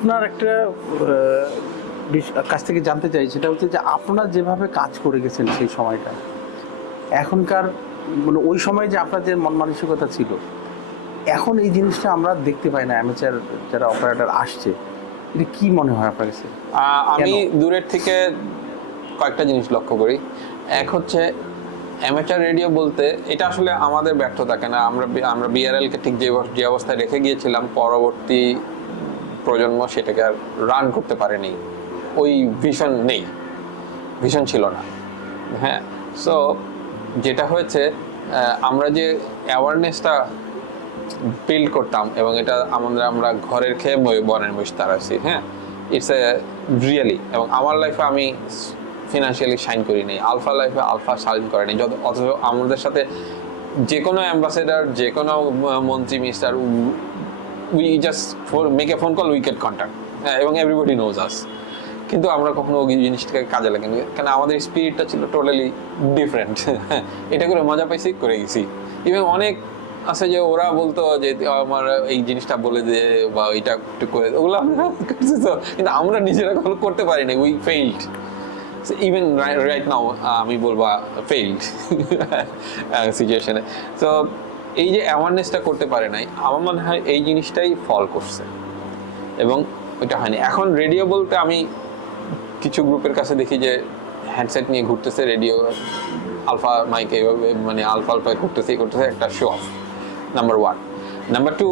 আপনার একটা কাছ থেকে জানতে চাই সেটা হচ্ছে যে আপনারা যেভাবে কাজ করে গেছেন সেই সময়টা এখনকার মানে ওই সময় যে আপনার যে মন মানসিকতা ছিল এখন এই জিনিসটা আমরা দেখতে পাই না অ্যামেচার যারা অপারেটর আসছে এটা কি মনে হয় আপনার কাছে? আমি দূরের থেকে কয়েকটা জিনিস লক্ষ্য করি এক হচ্ছে অ্যামেচার রেডিও বলতে এটা আসলে আমাদের ব্যর্থতা কেন? আমরা আমরা বিআরএল কে ঠিক যে যে অবস্থায় রেখে গিয়েছিলাম পরবর্তী প্রজন্ম সেটাকে আর রান করতে পারেনি। ওই ভিশন নেই। ভিশন ছিল না। হ্যাঁ? সো যেটা হয়েছে আমরা যে অ্যাওয়ারনেসটা বিল্ড করতাম এবং এটা আমাদের, আমরা ঘরের খেয়ে বনের বসে তারাছি হ্যাঁ? ইটস এ রিয়েলি এবং আমার লাইফে আমি ফিনান্সিয়ালি সাইন করিনি আলফা লাইফে আলফা সাইন করেনি, যত, অথচ আমাদের সাথে যে কোনো অ্যাম্বাসেডার যে কোনো মন্ত্রী minister we just for make a phone call we get contact এবং এভরিবডি নোজ আস কিন্তু আমরা কখনো ওই জিনিসটাকে কাজে লাগাইনি। কেন আমাদের স্পিরিটটা ছিল টোটালি ডিফারেন্ট এটা করে মজা পাইছি করে গেছি। ইভেন অনেক আছে যে ওরা বলতো যে, আমার এই জিনিসটা বলে দে বা এটা একটু করে। ওগুলো আমরা করছি তো। কিন্তু আমরা নিজেরা কখনো করতে পারিনি। We failed even right now আমি বলব ফেইল্ড সিচুয়েশনে তো এই যে অ্যাওয়ারনেসটা করতে পারে নাই, আমার মনে হয় এই জিনিসটাই ফল করছে। এবং ওইটা হয়নি। এখন রেডিও বলতে আমি কিছু গ্রুপের কাছে দেখি যে হ্যান্ডসেট নিয়ে ঘুরতেছে রেডিও আলফা মাইক এইভাবে মানে আলফা আলফা করতেছে করতেছে একটা show off number one number two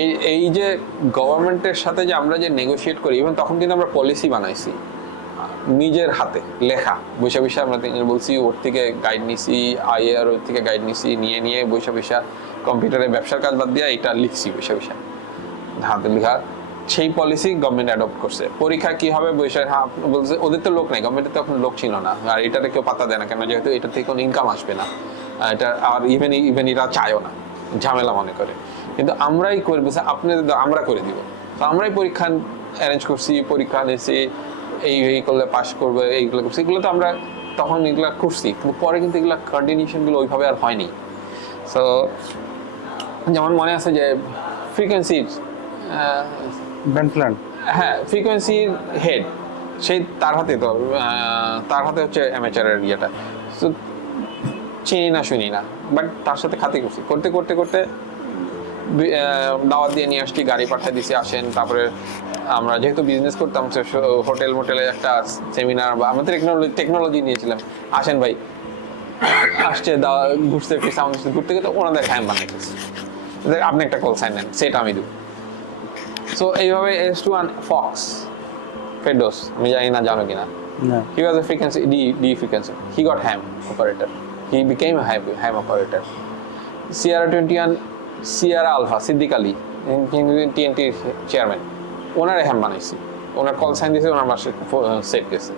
এই এই যে গভর্নমেন্টের সাথে যে আমরা যে নেগোশিয়েট করি ইভেন তখন কিন্তু আমরা পলিসি বানাইছি। নিজের হাতে লেখা। বৈশা বৈশা আমরা তিনজন বলছি ওর থেকে গাইড নিছি আইএর ওর থেকে গাইড নিছি নিয়ে নিয়ে বৈশা বৈশা কম্পিউটারে ব্যবসার কাজ বাদ দিয়ে এটা লিখছি বৈশা বৈশা। হাতে লেখা। সেই পলিসি গভর্নমেন্ট অ্যাডপ্ট করছে। পরীক্ষা কি হবে বৈশাখ হ্যাঁ, বলছে ওদের তো লোক নেই গভর্নমেন্টের তখন লোক ছিল না। আর এটাতে কেউ পাতা দেয় না কেন যেহেতু এটা থেকে কোনো ইনকাম আসবে না। এটা আর ইভেন ইভেন এরা চায়ও না ঝামেলা মনে করে। কিন্তু আমরাই করে বলছে আপনাদের আমরা করে দিব। তো আমরাই পরীক্ষা অ্যারেঞ্জ করছি পরীক্ষা নিয়েছি এই এই করলে পাস করবে এইগুলো করছি। এগুলো তো আমরা তখন এগুলো করছি কিন্তু পরে কিন্তু এগুলো কন্টিনিউশনগুলো ওইভাবে আর হয়নি। সো যেমন মনে আছে যে ফ্রিকোয়েন্সি ব্যান্ড প্ল্যান হ্যাঁ ফ্রিকোয়েন্সির হেড সেই তার হাতে তো তার হাতে হচ্ছে অ্যামেচারের ইয়েটা। চিনি না শুনি না বাট তার সাথে খাতি করছি। করতে করতে করতে দাওয়াত দিয়ে নিয়ে আসছি গাড়ি পাঠিয়ে দিছি আসেন। তারপরে আমরা যেহেতু বিজনেস করতাম হোটেল মোটেলে একটা সেমিনার বা আমাদের টেকনোলজি টেকনোলজি নিয়েছিলাম। আসেন ভাই। আসছে দাওয়া ঘুরতে ফিরছে আমাদের সাথে ঘুরতে গেলে ওনাদের হ্যাম বানাইতেছে আপনি একটা কল সাইন নেন সেটা আমি দেবো। সো এইভাবে এস টু ওয়ান ফক্স ফেডোস আমি জানি না জানো কিনা। না। He was a frequency D, D frequency. He got ham operator. He became a ham, ham operator. Sierra 21, Sierra Alpha, Siddiq Ali, TNT chairman ওনারে হ্যাম বানাইছি। ওনার কল সাইন দিয়েছে ওনার মাসে সেট গেছে।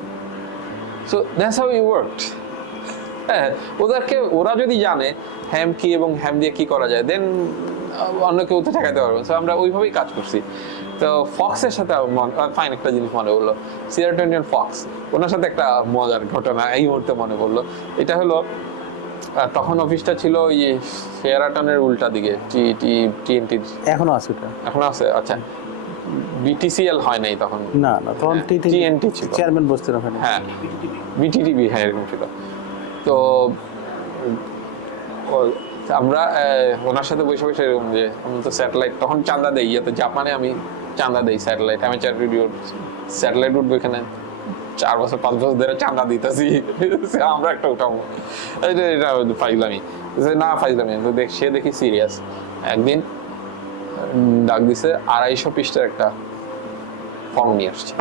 So that's how you worked হ্যাঁ ওদেরকে ওরা যদি জানে হ্যাম কি এবং হ্যাম দিয়ে কি করা যায় দেন অন্য কেউ তো ঠেকাতে পারবে সো আমরা ওইভাবেই কাজ করছি। তো ফক্সের সাথে ফাইন একটা জিনিস মনে পড়ল। সিয়ারটোনিয়ান ফক্স ওনার সাথে একটা মজার ঘটনা এই মুহূর্তে মনে পড়ল। এটা হলো তখন অফিসটা ছিল ওই শেয়ারাটনের উল্টা দিকে টি টি টিএনটির এখনও আছে ওটা। এখন আছে? আচ্ছা। বিটিসিএল হয় নাই তখন? না না তখন হ্যাঁ, TNT ছিল। চেয়ারম্যান বসতেন ওখানে। হ্যাঁ বিটিটিভি হ্যাঁ এরকম ছিল। তো আমরা ওনার সাথে বসে বসে এরকম যে আমি তো স্যাটেলাইট তখন চাঁদা দেই ইয়ে তো জাপানে আমি চাঁদা দেই স্যাটেলাইট আমি চার ভিডিও স্যাটেলাইট উঠবো এখানে চার বছর, পাঁচ বছর ধরে চাঁদা দিতেছি। আমরা একটা উঠাবো। এটা ফাইজলামি। না, ফাইজলামি দেখ, সে দেখি সিরিয়াস একদিন ডাক দিছে, আড়াইশো পৃষ্ঠার একটা ফর্ম নিয়ে আসছে।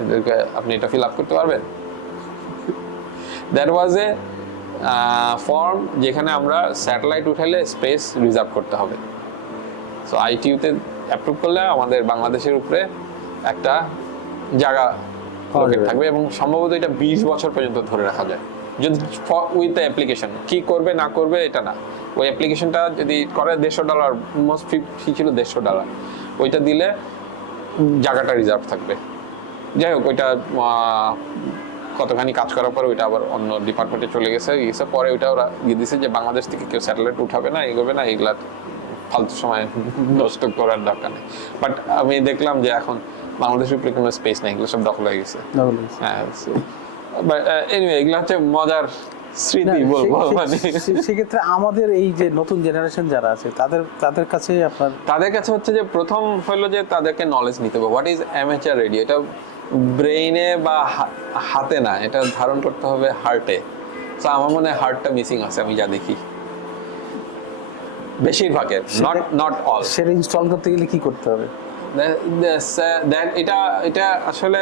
এদেরকে আপনি এটা ফিল আপ করতে পারবেন? দ্যাট ওয়াজ এ ফর্ম যেখানে আমরা স্যাটেলাইট উঠালে স্পেস রিজার্ভ করতে হবে। সো আইটিইউতে অ্যাপ্রুভ করলে আমাদের বাংলাদেশের উপরে একটা জায়গা থাকবে এবং সম্ভবত এটা বিশ বছর পর্যন্ত ধরে রাখা যায়। যদি উইথ দ্য অ্যাপ্লিকেশন কি করবে না করবে এটা না। ওই অ্যাপ্লিকেশনটা যদি করে দেড়শো ডলার মোস্ট ফিফটি ছিল? দেড়শো ডলার ওইটা দিলে জায়গাটা রিজার্ভ থাকবে। যাই হোক ওইটা কতখানি কাজ করার পরে ওইটা আবার অন্য ডিপার্টমেন্টে চলে গেছে। গেছে পরে ওইটা ওরা দিয়ে দিছে যে বাংলাদেশ থেকে কেউ স্যাটেলাইট উঠাবে না এগোবে না এগুলা ফালতু সময় নষ্ট করার দরকার নেই। বাট আমি দেখলাম যে এখন বাংলাদেশের উপরে কোনো স্পেস নেই এগুলো সব দখল হয়ে গেছে। হ্যাঁ বাট এনিওয়ে এগুলো হচ্ছে মজার স্মৃতি বলব মানে। সেক্ষেত্রে আমাদের এই যে নতুন জেনারেশন যারা আছে তাদের তাদের কাছে আপনার তাদের কাছে হচ্ছে যে প্রথম হলো যে তাদেরকে নলেজ নিতে হবে। হোয়াট ইজ অ্যামেচার রেডিও এটা ব্রেইনে বা হাতে না এটা ধারণ করতে হবে হার্টে তো আমার মনে হয় হার্টটা মিসিং আছে আমি যা দেখি। বেশিরভাগের নট নট অল সেটা ইনস্টল করতে গেলে কি করতে হবে? দেন এটা এটা আসলে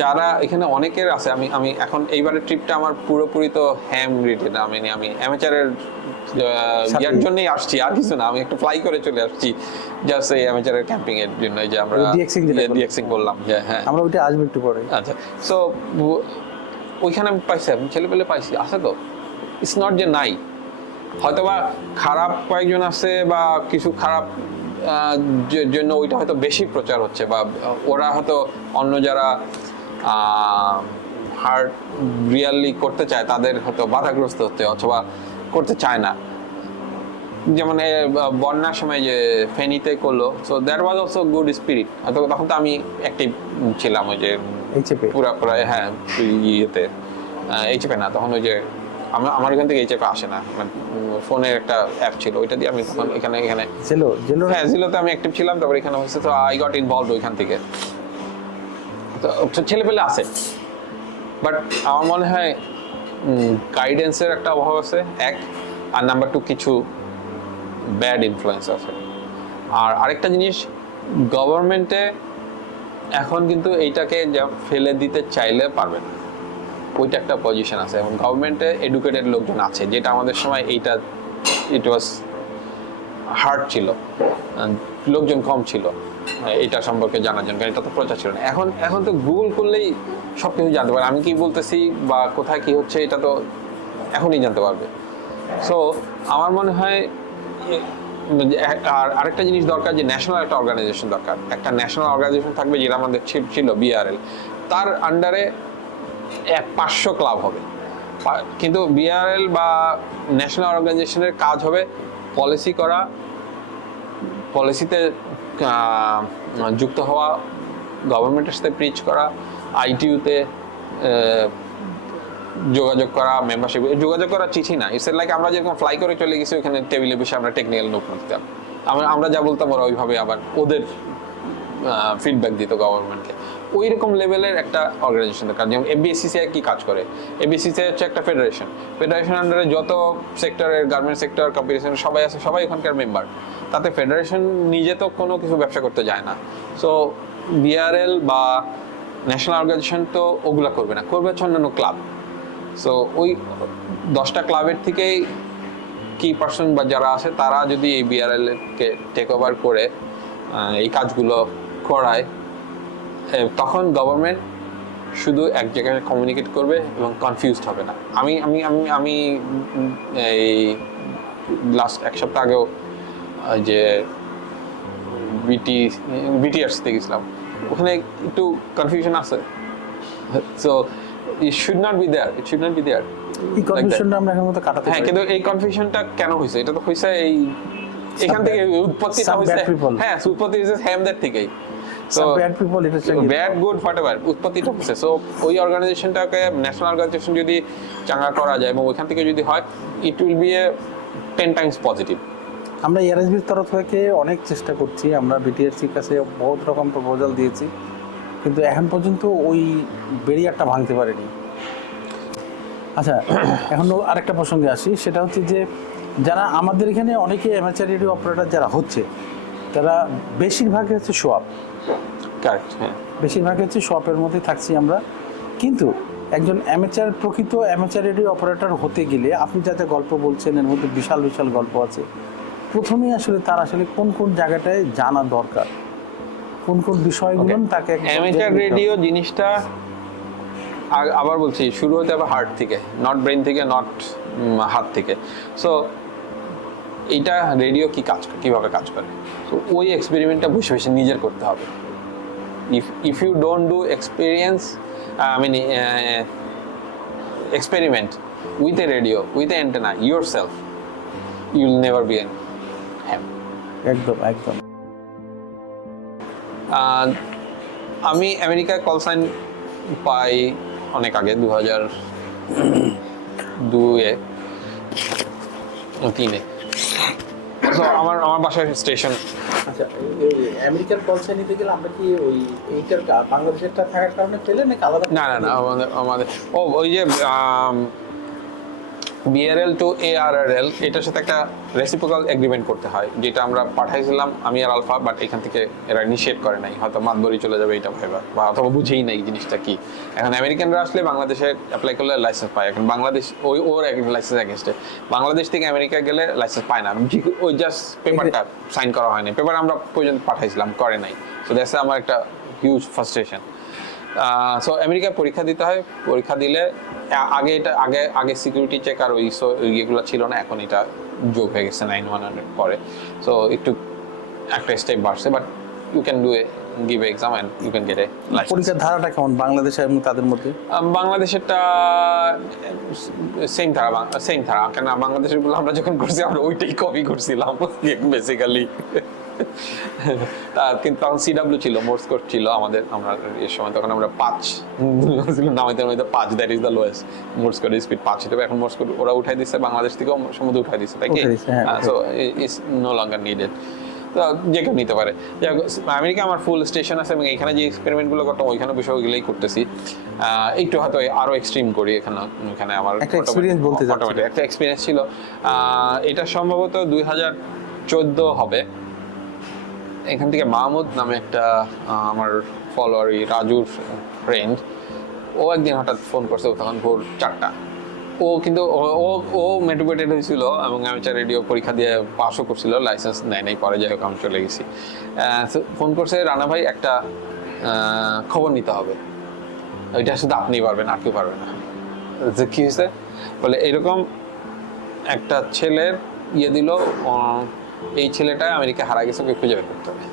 যারা এখানে অনেকের আছে আমি আমি এখন এইবারের ট্রিপটা আমার পুরোপুরি তো হ্যাম রিলেটেড আমি আমি অ্যামেচারের ইয়ার জন্যই আসছি আর কিছু না আমি একটু ফ্লাই করে চলে আসছি জাস্ট এই অ্যামেচারের ক্যাম্পিং এর জন্য যে আমরা করলাম। ডিএক্সিং করলাম হ্যাঁ আমরা ওইটা আসব একটু পরে। আচ্ছা সো ওইখানে আমি পাইছি আমি ছেলে পেলে পাইছি আছে তো? ইটস নট যে নাই। হয়তোবা খারাপ কয়েকজন আছে বা কিছু খারাপ জন্য ওইটা হয়তো বেশি প্রচার হচ্ছে বা ওরা হয়তো অন্য যারা হার্ট রিয়ালি করতে চায় তাদের হয়তো বাধাগ্রস্ত হচ্ছে অথবা করতে চায় না। যেমন বন্যার সময় যে ফেনীতে করল so that was also good spirit তখন তো আমি অ্যাক্টিভ ছিলাম ওই যে এই চেপে পুরা পুরা হ্যাঁ ইয়েতে এইচএপে না তখন ওই যে আমার আমার এখান থেকে এইচএপে আসে না। ফোনের একটা অ্যাপ ছিল ওইটা দিয়ে আমি তখন এখানে এখানে জেলো জেলো হ্যাঁ জিলোতে আমি অ্যাক্টিভ ছিলাম তারপর এখানে হয়েছে তো আই গট ইনভলভ ওইখান থেকে। তো ছেলে পেলে আছে। বাট আমার মনে হয় গাইডেন্সের একটা অভাব আছে এক। আর নাম্বার টু কিছু ব্যাড ইনফ্লুয়েন্স আছে। আর আরেকটা জিনিস গভর্নমেন্টে এখন কিন্তু এইটাকে যা ফেলে দিতে চাইলে পারবে না। ওইটা একটা পজিশন আছে এবং গভর্নমেন্টে এডুকেটেড লোকজন আছে, যেটা আমাদের সময় এইটা ইট ওয়াজ হার্ড ছিল লোকজন কম ছিল, এটা সম্পর্কে জানার জন্য এটা তো প্রচার ছিল না। এখন এখন তো গুগল করলেই সব কিছু জানতে পারে। আমি কি বলতেছি বা কোথায় কি হচ্ছে, এটা তো এখনই জানতে পারবে। সো আমার মনে হয়, আর আরেকটা জিনিস দরকার, যে ন্যাশনাল একটা অর্গানাইজেশন দরকার। একটা ন্যাশনাল অর্গানাইজেশন থাকবে যেটা আমাদের ছিল বিআরএল তার আন্ডারে পাঁচশো ক্লাব হবে। কিন্তু বিআরএল বা ন্যাশনাল অর্গানাইজেশনের কাজ হবে পলিসি করা পলিসিতে যুক্ত হওয়া গভর্নমেন্টের সাথে প্রিচ করা আইটিউতে যোগাযোগ করা মেম্বারশিপ যোগাযোগ করা চিঠি না। ইটস লাইক আমরা যেরকম ফ্লাই করে চলে গেছি ওখানে টেবিলে বসে আমরা টেকনিক্যাল নোট নিতাম। আমরা আমরা যা বলতাম ওরা ওইভাবে আবার ওদের ফিডব্যাক দিত গভর্নমেন্টকে ওই রকম লেভেলের একটা অর্গানাইজেশন দরকার। যেমন এবিএসসিসিআই কি কাজ করে? এবিএসসিসিআই হচ্ছে একটা ফেডারেশন ফেডারেশন আন্ডারে যত সেক্টরের গার্মেন্ট সেক্টর কম্পিটিশন সবাই আছে, সবাই ওখানকার মেম্বার তাতে ফেডারেশন নিজে তো কোনো কিছু ব্যবসা করতে যায় না। সো বিআরএল বা ন্যাশনাল অর্গানাইজেশন তো ওগুলা করবে না। করবে হচ্ছে অন্যান্য ক্লাব সো ওই দশটা ক্লাবের থেকেই কি পার্সন বা যারা আছে, তারা যদি এই বিআরএল কে টেক ওভার করে এই কাজগুলো করায় তখন গভর্নমেন্ট শুধু এক জায়গায় কমিউনিকেট করবে এবং কনফিউজড হবে না। আমি আমি আমি আমি এই লাস্ট এক সপ্তাহ আগেও যে বিটি বিটিআরসিতে গেছিলাম। ওখানে একটু কনফিউশন আছে। So it should not be there it should not be there এই কনফিউশনটা আমরা এখন মতো কাটাতে হ্যাঁ কিন্তু এই কনফিউশনটা কেন হয়েছে? এটা তো হয়েছে এই এখান থেকে উৎপত্তিটা people. হ্যাঁ উৎপত্তি হয়েছে হ্যামদের থেকেই। Some bad people হচ্ছে কি- ব্যাড গুড হোয়াট এভার উৎপত্তিটা হচ্ছে সো ওই অর্গানাইজেশনটাকে ন্যাশনাল অর্গানাইজেশন যদি চাঙ্গা করা যায় এবং ওইখান থেকে যদি হয় it will be a ten times positive আমরা এআরএসবির তরফ থেকে অনেক চেষ্টা করছি। আমরা বিটিআরসির কাছে বহুত রকম প্রপোজাল দিয়েছি। কিন্তু এখন পর্যন্ত ওই ব্যারিয়ারটা ভাঙতে পারেনি। আচ্ছা এখন আরেকটা প্রসঙ্গে আসি। সেটা হচ্ছে যে যারা আমাদের এখানে অনেকে রেডিও অপারেটর যারা হচ্ছে তারা বেশিরভাগই হচ্ছে সোয়াব কারেক্ট হ্যাঁ। বেশিরভাগ হচ্ছে শপের মধ্যে থাকছি আমরা। কিন্তু একজন অ্যামেচার প্রকৃত অ্যামেচার রেডিও অপারেটর হতে গেলে আপনি যা যা গল্প বলছেন এর মধ্যে বিশাল বিশাল গল্প আছে। প্রথমেই আসলে তার আসলে কোন কোন জায়গাটায় জানা দরকার? কোন কোন বিষয়গুলো তাকে অ্যামেচার। রেডিও জিনিসটা আবার বলছি শুরু হতে হবে হার্ট থেকে নট ব্রেন থেকে নট হাত থেকে। সো এইটা রেডিও কি কাজ করে কীভাবে কাজ করে? তো ওই এক্সপেরিমেন্টটা বসে বসে নিজের করতে হবে। If if you don't do experience I mean experiment with a radio with an antenna yourself self will never an হ্যাঁ একদম একদম। আমি আমেরিকায় কল সাইন পাই অনেক আগে দু হাজার দুয়ে তিনে। আমার আমার বাসায় স্টেশন আচ্ছা আমেরিকান কল সাইন নিতে গেলে আমরা কি ওই এইটার বাংলাদেশেরটা থাকার কারণে পেলে নাকি আলাদা না না না আমাদের আমাদের ও ওই যে বিআরএল টু এআরআরএল এটার সাথে একটা রেসিপ্রোকাল এগ্রিমেন্ট করতে হয়, যেটা আমরা পাঠাইছিলাম আমি আর আলফা বাট এখান থেকে এরা নিষেধ করে নাই। হয়তো মাতবরি চলে যাবে এটা ভেবে, বা অথবা বুঝেই নাই জিনিসটা কি। এখন আমেরিকানরা আসলে বাংলাদেশে অ্যাপ্লাই করলে লাইসেন্স পায়। এখন বাংলাদেশ, ওই ওর লাইসেন্স অ্যাগেনস্টে বাংলাদেশ থেকে আমেরিকা গেলে লাইসেন্স পায় না। ওই জাস্ট পেপারটা সাইন করা হয়নি। পেপার আমরা পর্যন্ত পাঠাইছিলাম, করে নাই। তো দ্যাটস আমার একটা হিউজ ফার্স্ট্রেশন সো আমেরিকায় পরীক্ষা দিতে হয়। পরীক্ষা দিলে আগে এটা আগে আগে সিকিউরিটি চেক আর ওই so- ইয়েগুলো ছিল না এখন এটা যোগ হয়ে গেছে নাইন ওয়ান হান্ড্রেড পরে সো একটু একটা স্টেপ বাড়ছে but you can do a give exam and you can get a পরীক্ষার ধারাটা কেমন বাংলাদেশ এবং তাদের মধ্যে? বাংলাদেশেরটা সেম ধারা সেম ধারা। কেন বাংলাদেশেরগুলো আমরা যখন করছি আমরা ওইটাই কপি করছিলাম বেসিক্যালি কিন্তু তখন সিডাব্লিউ ছিল মোর্স কোড ছিল আমাদের আমরা এর সময় তখন আমরা পাঁচ নামাইতে নামাইতে পাঁচ that is the lowest Morse speed পাঁচ এখন মোর্স কোড ওরা উঠাই দিচ্ছে বাংলাদেশ থেকেও সমুদ্র উঠাই দিচ্ছে তাই কি? সো নো লঙ্গার নিডেড যে কেউ নিতে পারে। আমেরিকা আমার ফুল স্টেশন আছে এবং এখানে যে এক্সপেরিমেন্টগুলো করতাম ওইখানে বিষয়গুলোই করতেছি। আহ, একটু হয়তো আরও এক্সট্রিম করি এখানে এখানে আমার একটা experience বলতে একটা এক্সপিরিয়েন্স ছিল। এটা সম্ভবত দুই হাজার চোদ্দ হবে। এখান থেকে মাহমুদ নামে একটা আমার ফলোয়ার রাজুর ফ্রেন্ড ও একদিন হঠাৎ ফোন করছে তখন ভোর চারটা। ও কিন্তু, ও- ও মেট্রিকুলেটেড হয়েছিল এবং অ্যামেচার রেডিও পরীক্ষা দিয়ে পাসও করছিল লাইসেন্স নেয় নাই পরে যাই হোক আমি চলে গেছি। ফোন করছে, রানা ভাই, একটা খবর নিতে হবে। ওইটা শুধু আপনি পারবেন, আর কেউ পারবে না। যে কী হয়েছে? বলে, এরকম একটা ছেলের ইয়ে দিল এই ছেলেটা আমেরিকা হারা গেছে, ওকে খুঁজে বের করতে হবে।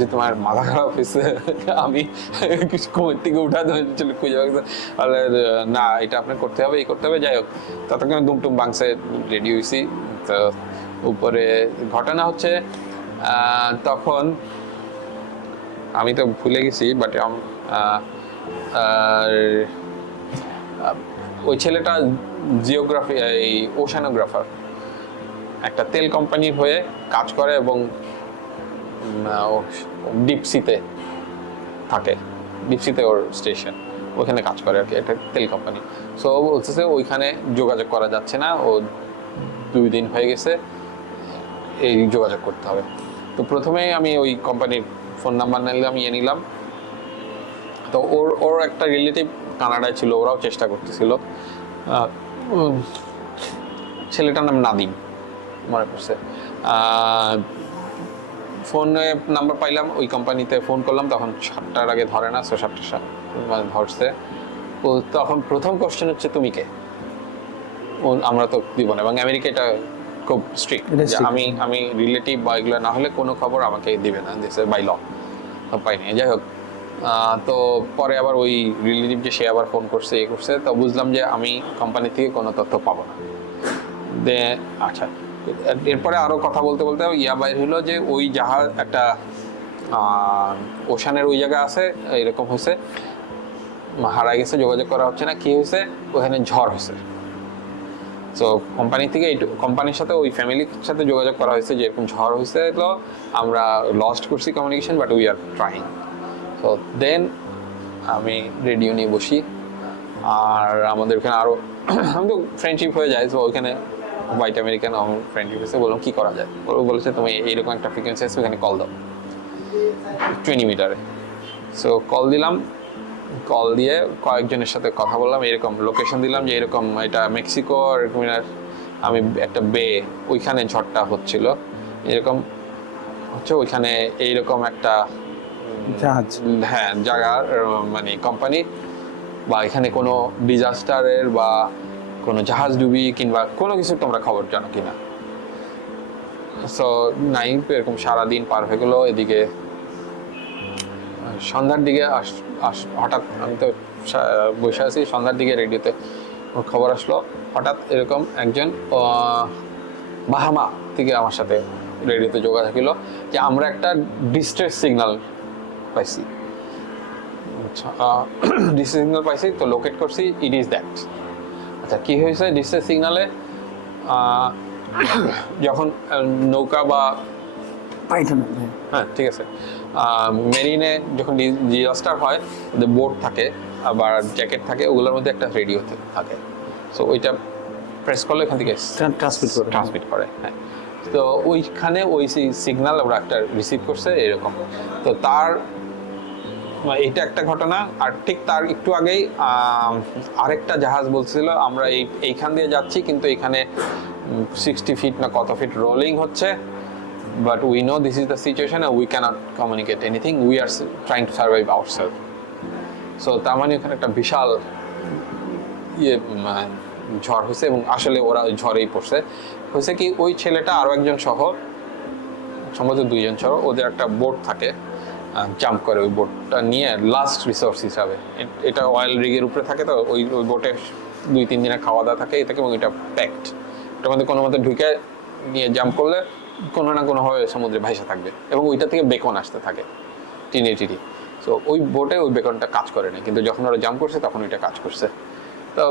যে তোমার মাথা খারাপ হয়েছে, আমি কোমর থেকে উঠা চলে খুঁজে বের করতে না, এটা আপনার করতে হবে, এই করতে হবে, যাই হোক। ততক্ষণ দুমটুম বাংসে রেডি হয়েছি। তো উপরে ঘটনা হচ্ছে তখন আমি তো ভুলে গেছি বাট ওই ছেলেটা জিওগ্রাফি এই ওশানোগ্রাফার একটা তেল কোম্পানির হয়ে কাজ করে এবং ডিপসিতে থাকে। ডিপসিতে ওর স্টেশন ওখানে কাজ করে আর কি, একটা তেল কোম্পানি সো ও বলতেছে ওইখানে যোগাযোগ করা যাচ্ছে না। ও দুই দিন হয়ে গেছে, এই যোগাযোগ করতে হবে। তো প্রথমে আমি ওই কোম্পানির ফোন নাম্বার নিলাম ইয়ে নিলাম। তো ওর ওর একটা রিলেটিভ কানাডায় ছিল, ওরাও চেষ্টা করতেছিল। ছেলেটার নাম নাদিম। মনে পড়ছে। ফোনে নাম্বার পাইলাম ওই কোম্পানিতে ফোন করলাম তখন সাতটার আগে ধরে না সো সাতটার সা- মানে ধরছে। ও তখন প্রথম কোশ্চেন হচ্ছে তুমি কে? ও আমরা তো দিব না এবং আমেরিকা এটা খুব স্ট্রিক্ট আমি আমি রিলেটিভ বা এগুলো না হলে কোনো খবর আমাকে দিবে না দিছে বাই ল পাইনি। যাই হোক তো পরে আবার ওই রিলেটিভ যে সে আবার ফোন করছে এ করছে তো বুঝলাম যে আমি কোম্পানি থেকে কোনো তথ্য পাবো না। দে আচ্ছা এরপরে আরও কথা বলতে বলতে ইয়া বাইর হলো যে ওই জাহাজ একটা ওশানের ওই জায়গা আছে, এরকম হয়েছে হারা গেছে, যোগাযোগ করা হচ্ছে না, কি হয়েছে ওখানে ঝড় হয়েছে তো কোম্পানি থেকে এই কোম্পানির সাথে, ওই ফ্যামিলির সাথে যোগাযোগ করা হয়েছে যে এরকম ঝড় হয়েছে তো আমরা লস্ট করছি communication but we are trying to then আমি রেডিও নিয়ে বসি। আর আমাদের ওখানে আরও আমি তো ফ্রেন্ডশিপ হয়ে যায় তো ওইখানে হোয়াইট আমেরিকান আমার ফ্রেন্ডশিপ হয়েছে বললাম কি করা যায়? ও বলেছে তুমি এইরকম একটা ফ্রিকোয়েন্সি আছে ওখানে কল দাও। টোয়েন্টি মিটারে সো কল দিলাম। কল দিয়ে কয়েকজনের সাথে কথা বললাম এরকম লোকেশন দিলাম যে এরকম এটা মেক্সিকো আর এরকম আমি একটা বে ওইখানে ঝড়টা হচ্ছিল। এরকম হচ্ছে ওইখানে এইরকম একটা জাহাজ। হ্যাঁ জায়গার মানে কোম্পানি বা এখানে কোনো ডিজাস্টারের বা কোনো জাহাজ ডুবি কিংবা কোনো কিছু তোমরা খবর জানো কিনা। সো নাই এরকম সারাদিন পার হয়ে গেলো, এদিকে সন্ধ্যার দিকে আস- হঠাৎ আমি তো বসে আছি, সন্ধ্যার দিকে রেডিওতে খবর আসলো। হঠাৎ এরকম একজন বাহামা থেকে আমার সাথে রেডিওতে যোগাযোগ হলো যে আমরা একটা ডিস্ট্রেস সিগন্যাল পাইছি। আচ্ছা ডিস্ট্রেস সিগনাল পাইছি, তো লোকেট করছি ইট ইজ দ্যাট আচ্ছা কি হয়েছে? ডিস্ট্রেস সিগনালে যখন নৌকা বা হ্যাঁ ঠিক আছে। মেরিনে যখন ডিজাস্টার হয় ওদের বোট থাকে আবার জ্যাকেট থাকে ওগুলোর মধ্যে একটা রেডিও থাকে। সো ওইটা প্রেস করলে এখান থেকে ট্রান্সমিট করে। ট্রান্সমিট করে হ্যাঁ। তো ওইখানে ওই সিগন্যাল ওরা একটা রিসিভ করছে এরকম। তো তার এটা একটা ঘটনা। আর ঠিক তার একটু আগেই আরেকটা জাহাজ বলছিল, আমরা এই, এইখান দিয়ে যাচ্ছি, কিন্তু এখানে সিক্সটি ফিট না কত ফিট রোলিং হচ্ছে। But we know this is the situation we can't communicate anything we are trying to survive out self so তার মানে ওখানে একটা বিশাল ইয়ে ঝড় হয়েছে এবং আসলে ওরা ওই ঝড়েই পড়ছে। হয়েছে কি, ওই ছেলেটা আরও একজন সহ, সম্ভবত দুইজন সহ, ওদের একটা বোট থাকে। জাম্প করে ওই বোটটা নিয়ে লাস্ট রিসোর্স হিসাবে। এটা অয়েল রিগের উপরে থাকে তো, ওই ওই বোটে দুই, তিন দিনের খাওয়া দাওয়া থাকে এই থাকে এবং এটা প্যাকড এটার মধ্যে কোনো মতে ঢুকে নিয়ে জাম্প করলে কোনো না কোনোভাবে সমুদ্রে ভাইসা থাকবে এবং ওইটা থেকে বেকন আসতে থাকে, টিনে টিনি। তো ওই বোটে ওই বেকনটা কাজ করে না কিন্তু যখন ওরা জাম্প করছে তখন ওইটা কাজ করছে। তো,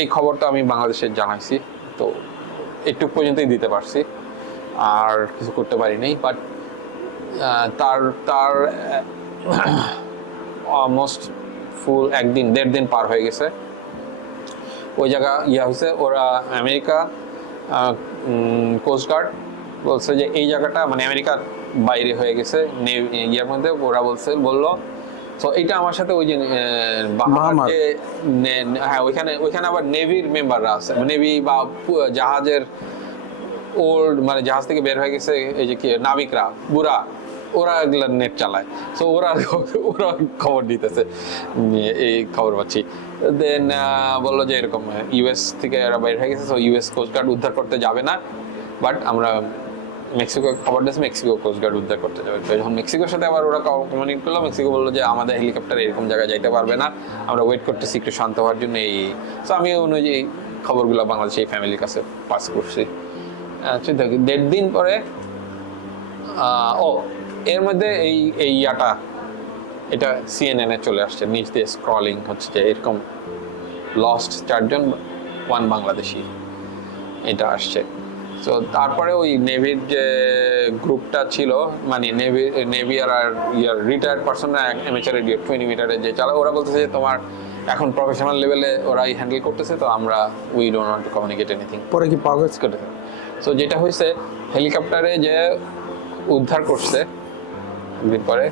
এই খবরটা আমি বাংলাদেশে জানাইছি, তো একটু পর্যন্তই দিতে পারছি, আর কিছু করতে পারি নাই বাট তার তার অলমোস্ট ফুল একদিন দেড় দিন পার হয়ে গেছে। ওই জায়গা ইয়া হয়েছে ওরা আমেরিকা কোস্টগার্ড বলছে যে এই জায়গাটা মানে আমেরিকার বাইরে হয়ে গেছে ইয়ার মধ্যে ওরা বলছে বলল। তো এটা আমার সাথে ওই যে নে- হ্যাঁ ওইখানে ওইখানে আবার নেভির মেম্বাররা আছে। নেভি বা জাহাজের ওল্ড মানে জাহাজ থেকে বের হয়ে গেছে এই যে কি নাবিকরা বুড়া। ওরা এগুলা নেট চালায়। তো ওরা ওরা খবর দিতেছে এই খবর পাচ্ছি। দেন বলল যে এরকম ইউএস থেকে এরা বের হয়ে গেছে তো ইউএস কোস্টগার্ড উদ্ধার করতে যাবে না। বাট আমরা মেক্সিকো খবর দিয়েছে মেক্সিকো কোস্টগার্ড উদ্ধার করতে যাবে। তো যখন মেক্সিকোর সাথে আবার ওরা কমিউনিকেট করল মেক্সিকো বলল যে আমাদের হেলিকপ্টার এরকম জায়গায় যাইতে পারবে না। আমরা ওয়েট করতেছি একটু শান্ত হওয়ার জন্য এই। তো আমি অনুযায়ী খবরগুলো বাংলাদেশে এই ফ্যামিলির কাছে পাস করছি। আচ্ছা দেড় দিন পরে ও এর মধ্যে এই এই ইয়াটা এটা সিএনএন এ চলে আসছে। নিচ দিয়ে স্ক্রলিং হচ্ছে যে এরকম লস্ট চারজন ওয়ান বাংলাদেশি এটা আসছে। তো তারপরে ওই নেভির যে গ্রুপটা ছিল মানে নেভি নেভি আর ইয়ার retired person MHR radio twenty মিটারে যে চালা ওরা বলতেছে যে তোমার এখন প্রফেশনাল লেভেলে ওরাই হ্যান্ডেল করতেছে তো আমরা we don't want to communicate anything পরে কি পাওয়া গেছে সো যেটা হয়েছে হেলিকপ্টারে যে উদ্ধার করছে পরে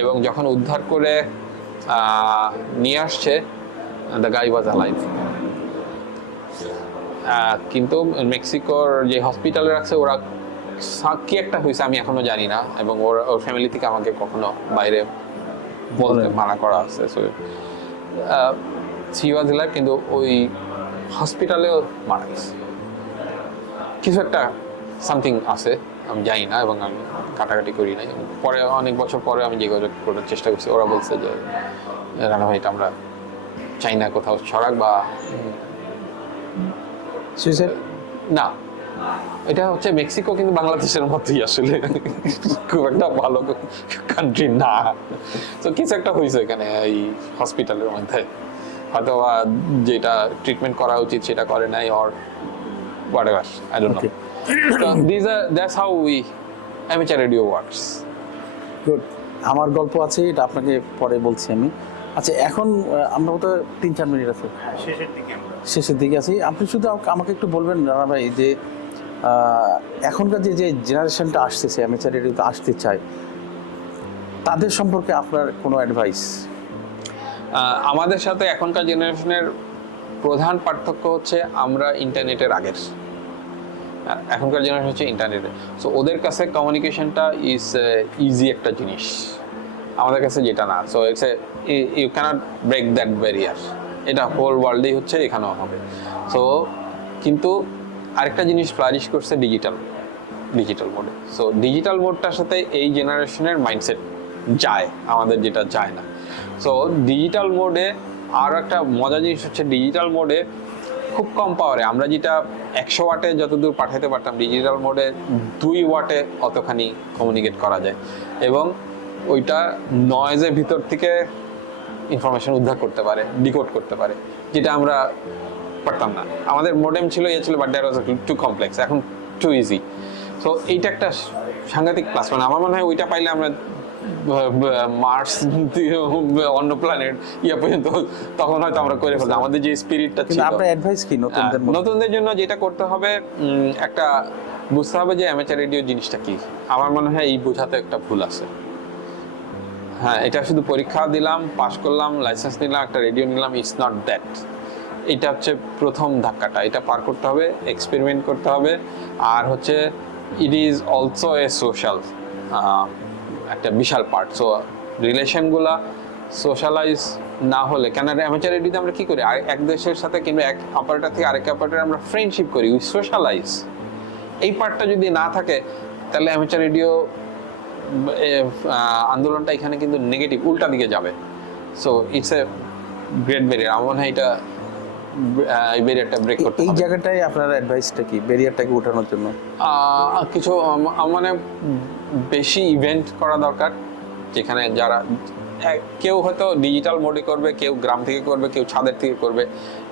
এবং যখন উদ্ধার করে নিয়ে আসছে দ্য গাই ওয়াজ অ্যালাইভ কিন্তু মেক্সিকোর যে হসপিটালে রাখছে ওরা কি একটা হয়েছে আমি এখনও জানি না এবং ওর ওর ফ্যামিলি থেকে আমাকে কখনো বাইরে বলতে মানা করা আছে। সো সি ওয়াজ অ্যালাইভ কিন্তু ওই হসপিটালেও মারা গেছে। কিছু একটা সামথিং আছে। আমি জানি না এবং আমি কাটাকাটি করি নাই। পরে অনেক বছর পরে আমি যোগাযোগ করার চেষ্টা করছি ওরা বলছে যে রানা ভাই এটা আমরা চাই না কোথাও ছড়াক বা সুইসাইড না। এটা হচ্ছে মেক্সিকো কিন্তু বাংলাদেশের মতোই আসলে। খুব একটা ভালো কান্ট্রি না। তো কিছু একটা হয়েছে এখানে এই হসপিটালের মধ্যে। হয়তো যেটা ট্রিটমেন্ট করা উচিত সেটা করে নাই or whatever I don't know. So these are that's how we amateur radio works. Good আমার গল্প আছে এটা আপনাকে পরে বলছি আমি। আচ্ছা এখন আমরা তো তিন চার মিনিট আছে। শেষের দিকে আমরা। শেষের দিকে আছি। আপনি শুধু আমাকে- একটু বলবেন রানা ভাই যে এখনকার যে যে জেনারেশনটা আসতেছে অ্যামেচার রেডিওতে আসতে চায় তাদের সম্পর্কে আপনার কোনো অ্যাডভাইস আমাদের সাথে এখনকার জেনারেশনের প্রধান পার্থক্য হচ্ছে আমরা ইন্টারনেটের আগের। এখনকার জেনারেশন হচ্ছে ইন্টারনেটে সো ওদের কাছে কমিউনিকেশনটা ইজ ইজি একটা জিনিস। আমাদের কাছে যেটা না। So it's you can't break that barrier এটা হোল ওয়ার্ল্ডেই হচ্ছে, এখানেও হবে। সো কিন্তু আরেকটা জিনিস ফ্লারিশ করছে ডিজিটাল ডিজিটাল মোডে সো ডিজিটাল মোডটার সাথে এই জেনারেশনের মাইন্ডসেট যায়। আমাদের যেটা যায় না। সো ডিজিটাল মোডে আরও একটা মজা জিনিস হচ্ছে ডিজিটাল মোডে খুব কম পাওয়ারে আমরা যেটা একশো ওয়াটে যতদূর পাঠাতে পারতাম ডিজিটাল মোডে দুই ওয়াটে অতখানি কমিউনিকেট করা যায়। এবং ওইটা নয়েজের ভিতর থেকে ইনফরমেশন উদ্ধার করতে পারে ডিকোড করতে পারে, যেটা আমরা পারতাম না। আমাদের মোডেম ছিল ইয়ে ছিল but that was too complex এখন টু ইজি তো এইটা একটা সাংঘাতিক প্লাস মানে আমার মনে হয় ওইটা পাইলে আমরা মার্স অন্য প্ল্যানেট ইয়ে পর্যন্ত তখন হয়তো আমরা করে ফেলতাম। আমাদের যে স্পিরিটটা ছিল। আপনার অ্যাডভাইস কি নতুনদের হ্যাঁ, নতুনদের জন্য যেটা করতে হবে একটা বুঝতে হবে যে অ্যামেচার রেডিও জিনিসটা কি। আমার মনে হয় এই বোঝাতে একটা ভুল আছে। হ্যাঁ এটা শুধু পরীক্ষা দিলাম পাশ করলাম লাইসেন্স নিলাম একটা রেডিও নিলাম ইটস নট দ্যাট এটা হচ্ছে প্রথম ধাক্কাটা। এটা পার করতে হবে এক্সপেরিমেন্ট করতে হবে। আর হচ্ছে it is also a social একটা বিশাল পার্ট সো রিলেশনগুলা সোশ্যালাইজ না হলে কেন অ্যামেচার রেডিওতে আমরা কী করি? এক দেশের সাথে কিংবা এক অপারেটার থেকে আরেক অপারেটার আমরা ফ্রেন্ডশিপ করি উই সোশ্যালাইজ এই পার্টটা যদি না থাকে, তাহলে অ্যামেচার রেডিও আন্দোলনটা এখানে কিন্তু নেগেটিভ উল্টা দিকে যাবে। So it's a great barrier আমার মনে হয় এটা এই ব্যারিয়ারটা ব্রেক করতে এই জায়গাটায় আপনার অ্যাডভাইসটা কি? ব্যারিয়ারটাকে উঠানোর জন্য? কিছু মানে বেশি ইভেন্ট করা দরকার যেখানে যারা কেউ হয়তো ডিজিটাল মোডে করবে কেউ গ্রাম থেকে করবে কেউ ছাদের থেকে করবে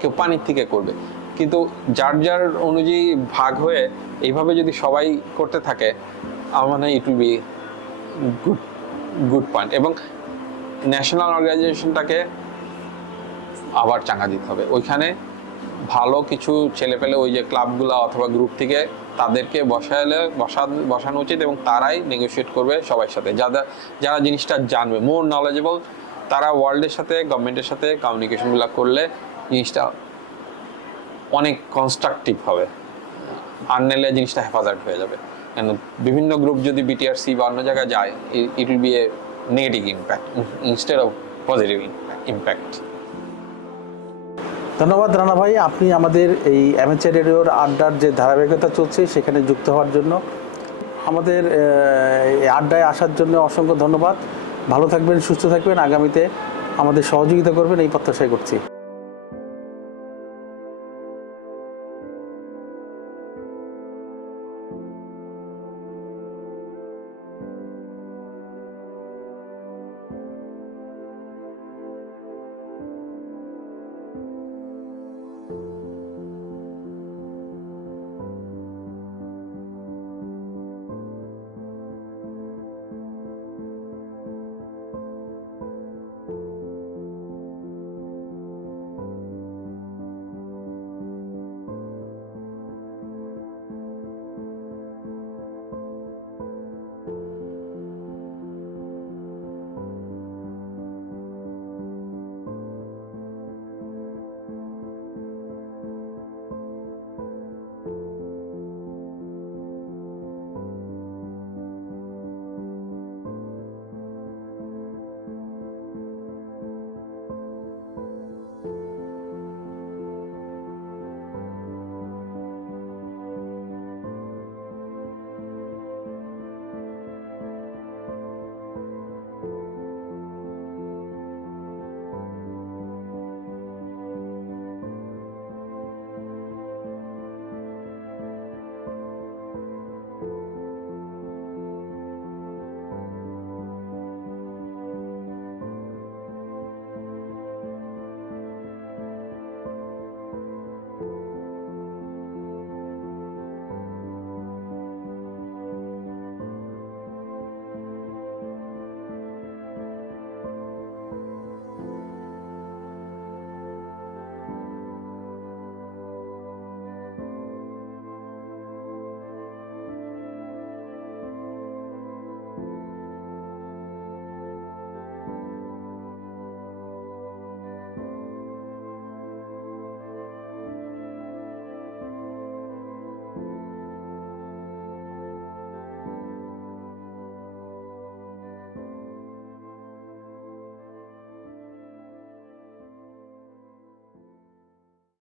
কেউ পানির থেকে করবে। কিন্তু যার যার অনুযায়ী ভাগ হয়ে এইভাবে যদি সবাই করতে থাকে আমার মনে হয় it will be good good point এবং ন্যাশনাল অর্গানাইজেশনটাকে আবার চাঙ্গা দিতে হবে। ওইখানে ভালো কিছু ছেলে পেলে ওই যে ক্লাবগুলো অথবা গ্রুপ থেকে তাদেরকে বসালে, বসা বসানো উচিত এবং তারাই নেগোশিয়েট করবে সবার সাথে। যারা যারা জিনিসটা জানবে মোর নলেজেবল তারা ওয়ার্ল্ডের সাথে গভর্নমেন্টের সাথে কমিউনিকেশনগুলো করলে জিনিসটা অনেক কনস্ট্রাকটিভ হবে। আর নাহলে জিনিসটা হেফাজত হয়ে যাবে। কেন? বিভিন্ন গ্রুপ যদি বিটিআরসি বা অন্য জায়গায় যায় it will be a negative impact instead of positive impact ধন্যবাদ রানা ভাই, আপনি আমাদের এই অ্যামেচার রেডিওর আড্ডার যে ধারাবাহিকতা চলছে সেখানে যুক্ত হওয়ার জন্য, আমাদের আড্ডায় আসার জন্য অসংখ্য ধন্যবাদ। ভালো থাকবেন, সুস্থ থাকবেন। আগামীতে আমাদের সহযোগিতা করবেন, এই প্রত্যাশাই করছি।